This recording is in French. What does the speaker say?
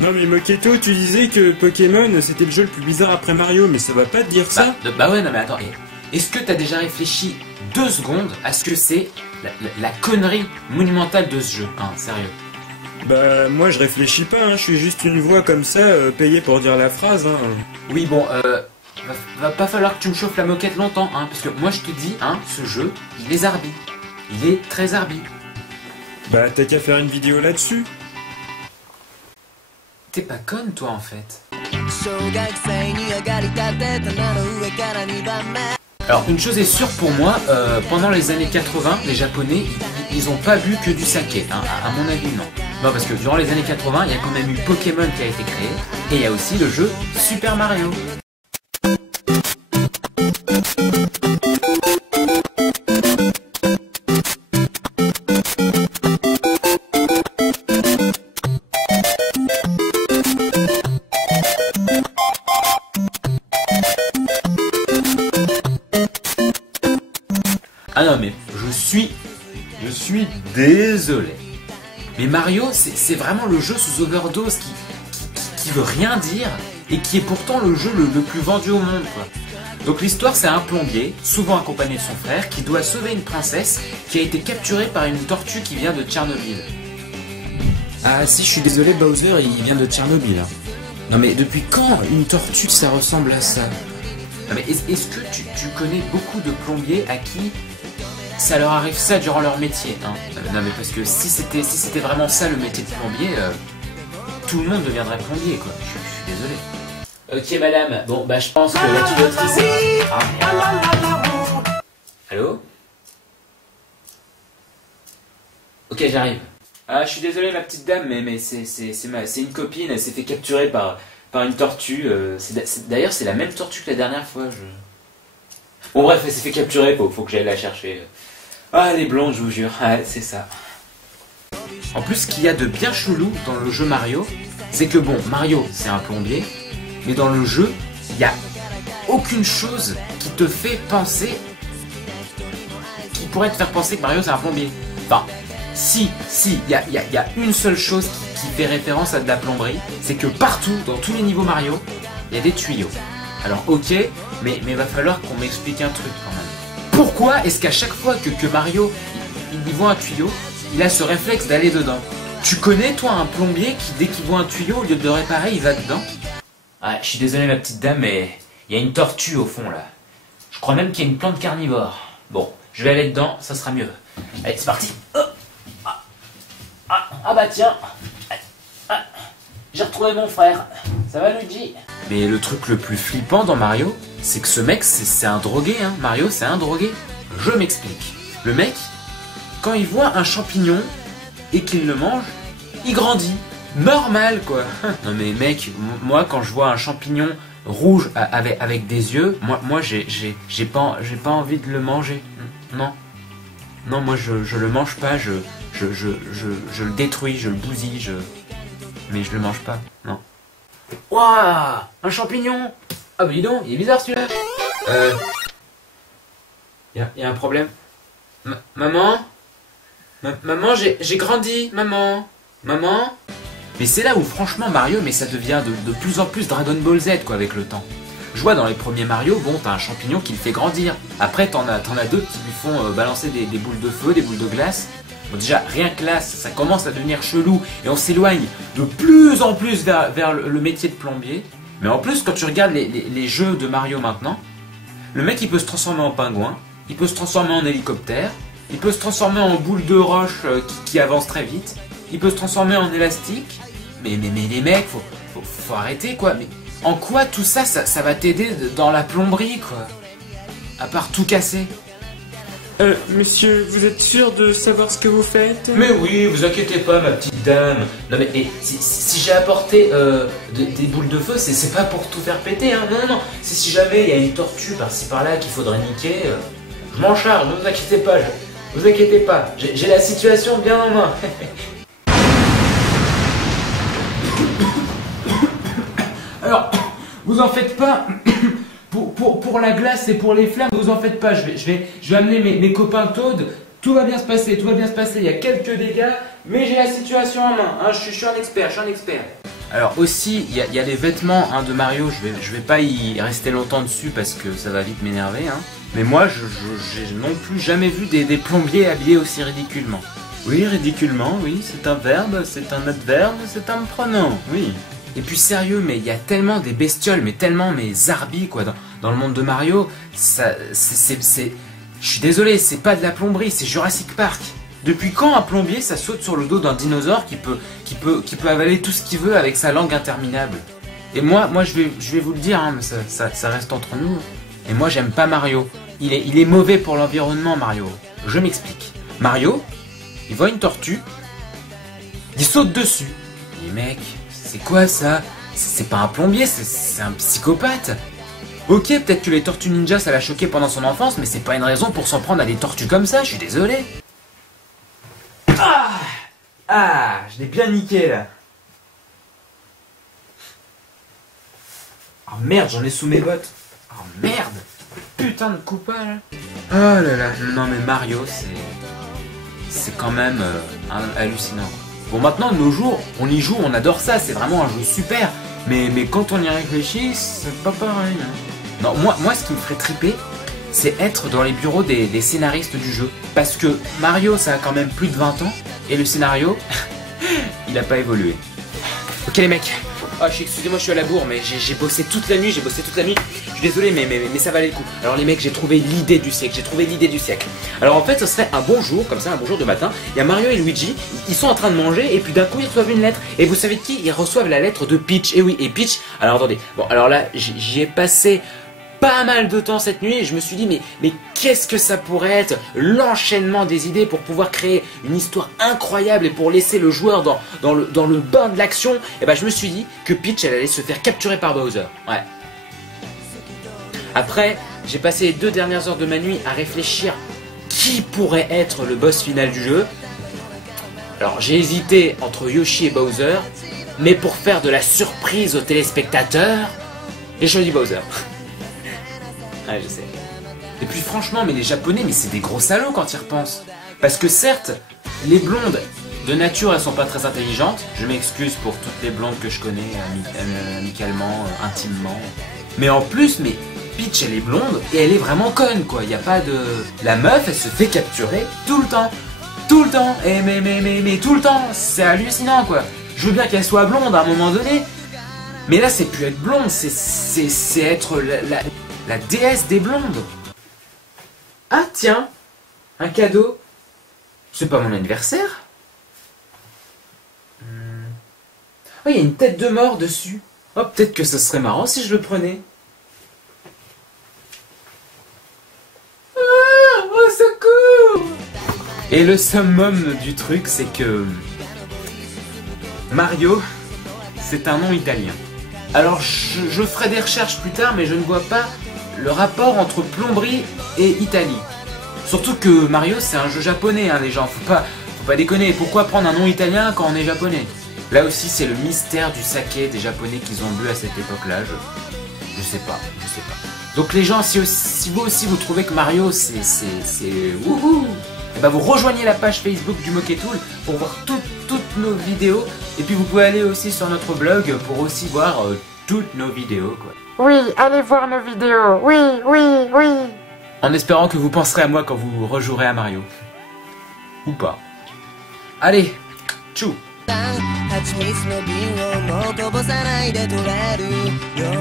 Non mais Moketo, tu disais que Pokémon c'était le jeu le plus bizarre après Mario, mais ça va pas te dire ça? Bah ouais, non mais attends, est-ce que t'as déjà réfléchi 2 secondes à ce que c'est la connerie monumentale de ce jeu, hein, sérieux? Bah moi je réfléchis pas, hein, je suis juste une voix comme ça, payée pour dire la phrase. Hein. Oui bon, va pas falloir que tu me chauffes la moquette longtemps, hein, parce que moi je te dis, hein, ce jeu, il est zarbi. Il est très zarbi. Bah t'as qu'à faire une vidéo là-dessus. T'es pas conne toi en fait. Alors une chose est sûre pour moi, pendant les années 80, les Japonais, ils ont pas bu que du saké, hein, à mon avis non. Non parce que durant les années 80, il y a quand même eu Pokémon qui a été créé, et il y a aussi le jeu Super Mario. Ah non mais je suis désolé. Mais Mario c'est vraiment le jeu sous overdose qui veut rien dire et qui est pourtant le jeu le plus vendu au monde quoi. Donc l'histoire c'est un plombier, souvent accompagné de son frère, qui doit sauver une princesse qui a été capturée par une tortue qui vient de Tchernobyl. Ah si, je suis désolé Bowser, il vient de Tchernobyl. Hein. Non mais depuis quand une tortue ça ressemble à ça? Non mais est-ce que tu connais beaucoup de plombiers à qui ça leur arrive ça durant leur métier hein? Non mais parce que si c'était vraiment ça le métier de plombier, tout le monde deviendrait plombier quoi, je suis désolé. Ok madame, bon bah je pense que la tuyauterie c'est... Ah merde. Allô? Ok j'arrive. Ah je suis désolé ma petite dame mais c'est une copine, elle s'est fait capturer par une tortue, d'ailleurs c'est la même tortue que la dernière fois, Bon bref, elle s'est fait capturer, faut que j'aille la chercher. Ah elle est blonde je vous jure, ah, c'est ça. En plus ce qu'il y a de bien chelou dans le jeu Mario, c'est que bon, Mario c'est un plombier, mais dans le jeu, il n'y a aucune chose qui te fait penser, qui pourrait te faire penser que Mario c'est un plombier. Enfin, si, il y a une seule chose qui fait référence à de la plomberie, c'est que partout, dans tous les niveaux Mario, il y a des tuyaux. Alors ok, mais va falloir qu'on m'explique un truc quand même. Pourquoi est-ce qu'à chaque fois que Mario il voit un tuyau, il a ce réflexe d'aller dedans? Tu connais toi un plombier qui dès qu'il voit un tuyau, au lieu de le réparer, il va dedans? Ah, je suis désolé ma petite dame, mais il y a une tortue au fond là. Je crois même qu'il y a une plante carnivore. Bon, je vais aller dedans, ça sera mieux. Allez, c'est parti. Ah bah tiens, j'ai retrouvé mon frère. Ça va Luigi? Mais le truc le plus flippant dans Mario, c'est que ce mec c'est un drogué, hein. Mario c'est un drogué. Je m'explique. Le mec, quand il voit un champignon et qu'il le mange, il grandit. Normal quoi. Non mais mec, moi quand je vois un champignon rouge avec des yeux, moi j'ai pas envie de le manger. Non. Non, moi je le mange pas, je le détruis, je le bousille, mais je le mange pas, non. Waouh, un champignon! Ah bah dis donc, il est bizarre celui-là. Y a un problème. Maman? Maman, j'ai grandi, maman. Maman? Mais c'est là où franchement Mario, mais ça devient de plus en plus Dragon Ball Z quoi avec le temps. Je vois dans les premiers Mario, bon t'as un champignon qui le fait grandir. Après t'en as d'autres qui lui font balancer des boules de feu, des boules de glace. Bon déjà rien que là, ça commence à devenir chelou et on s'éloigne de plus en plus vers le métier de plombier. Mais en plus quand tu regardes les jeux de Mario maintenant, le mec il peut se transformer en pingouin, il peut se transformer en hélicoptère, il peut se transformer en boule de roche qui avance très vite, il peut se transformer en élastique. Mais les mecs, faut arrêter quoi. Mais en quoi tout ça va t'aider dans la plomberie quoi? À part tout casser. Monsieur, vous êtes sûr de savoir ce que vous faites? Mais oui, vous inquiétez pas ma petite dame. Non mais si j'ai apporté des boules de feu, c'est pas pour tout faire péter hein. Non, c'est si jamais il y a une tortue par-ci par-là qu'il faudrait niquer, je m'en charge, ne vous inquiétez pas, vous inquiétez pas, j'ai la situation bien en main. Alors, vous en faites pas, pour la glace et pour les flammes, vous en faites pas, je vais amener mes copains Toad, tout va bien se passer, il y a quelques dégâts, mais j'ai la situation en main, hein, je suis un expert, Alors aussi, il y a les vêtements hein, de Mario, je vais pas y rester longtemps dessus parce que ça va vite m'énerver. Hein. Mais moi, j'ai non plus jamais vu des plombiers habillés aussi ridiculement. Oui, ridiculement, oui, c'est un verbe, c'est un adverbe, c'est un pronom, oui. Et puis sérieux, mais il y a tellement des bestioles, mais zarbi quoi, dans le monde de Mario, ça, c'est... Je suis désolé, c'est pas de la plomberie, c'est Jurassic Park. Depuis quand un plombier ça saute sur le dos d'un dinosaure qui peut avaler tout ce qu'il veut avec sa langue interminable? Et moi je vais vous le dire, hein, mais ça reste entre nous. Et moi j'aime pas Mario. Il est mauvais pour l'environnement Mario. Je m'explique. Mario, il voit une tortue, il saute dessus. Et mec, c'est quoi ça? C'est pas un plombier, c'est un psychopathe. Ok, peut-être que les tortues ninja ça l'a choqué pendant son enfance, mais c'est pas une raison pour s'en prendre à des tortues comme ça, je suis désolé. Ah, je l'ai bien niqué là. Oh merde, j'en ai sous mes bottes. Oh merde, putain de coupa là. Oh là là, non mais Mario c'est quand même hallucinant. Bon maintenant de nos jours, on y joue, on adore ça, c'est vraiment un jeu super. Mais quand on y réfléchit, c'est pas pareil. Hein. Non, moi ce qui me ferait triper, c'est être dans les bureaux des scénaristes du jeu. Parce que Mario ça a quand même plus de 20 ans, et le scénario, il a pas évolué. Ok les mecs, excusez-moi je suis à la bourre, mais j'ai bossé toute la nuit, Je suis désolé mais ça valait le coup. Alors les mecs, j'ai trouvé l'idée du siècle, Alors en fait ce serait un bon jour, comme ça, un bon jour de matin, il y a Mario et Luigi, ils sont en train de manger, et puis d'un coup ils reçoivent une lettre. Et vous savez de qui? Ils reçoivent la lettre de Peach, et oui, et Peach, alors attendez, bon alors là j'y ai passé pas mal de temps cette nuit et je me suis dit mais qu'est-ce que ça pourrait être l'enchaînement des idées pour pouvoir créer une histoire incroyable et pour laisser le joueur dans le bain de l'action. Et ben je me suis dit que Peach elle allait se faire capturer par Bowser. Ouais. Après j'ai passé les 2 dernières heures de ma nuit à réfléchir qui pourrait être le boss final du jeu. Alors j'ai hésité entre Yoshi et Bowser, mais pour faire de la surprise aux téléspectateurs, j'ai choisi Bowser. Ouais, je sais. Et puis franchement, mais les Japonais, mais c'est des gros salauds quand ils repensent. Parce que certes, les blondes, de nature, elles sont pas très intelligentes. Je m'excuse pour toutes les blondes que je connais, amicalement, intimement. Mais en plus, Peach, elle est blonde et elle est vraiment conne, quoi. Y a pas de... La meuf, elle se fait capturer tout le temps. Tout le temps. Et mais tout le temps. C'est hallucinant, quoi. Je veux bien qu'elle soit blonde à un moment donné. Mais là, c'est plus être blonde, c'est être la déesse des blondes. Ah tiens, un cadeau. C'est pas mon anniversaire. Oh, il y a une tête de mort dessus. Oh, peut-être que ce serait marrant si je le prenais. Ah, au secours! Et le summum du truc, c'est que Mario, c'est un nom italien. Alors je ferai des recherches plus tard, mais je ne vois pas le rapport entre plomberie et Italie. Surtout que Mario c'est un jeu japonais, hein, les gens, faut pas déconner. Pourquoi prendre un nom italien quand on est japonais? Là aussi c'est le mystère du saké des japonais qu'ils ont bu à cette époque-là, je sais pas. Donc les gens, si vous aussi vous trouvez que Mario c'est wouhou, et ben vous rejoignez la page Facebook du Moquetool pour voir toutes nos vidéos. Et puis vous pouvez aller aussi sur notre blog pour aussi voir toutes nos vidéos, quoi. Oui, allez voir nos vidéos, oui. En espérant que vous penserez à moi quand vous rejouerez à Mario. Ou pas. Allez, tchou! 蜂蜜の瓶をもうこぼさないで取れるよ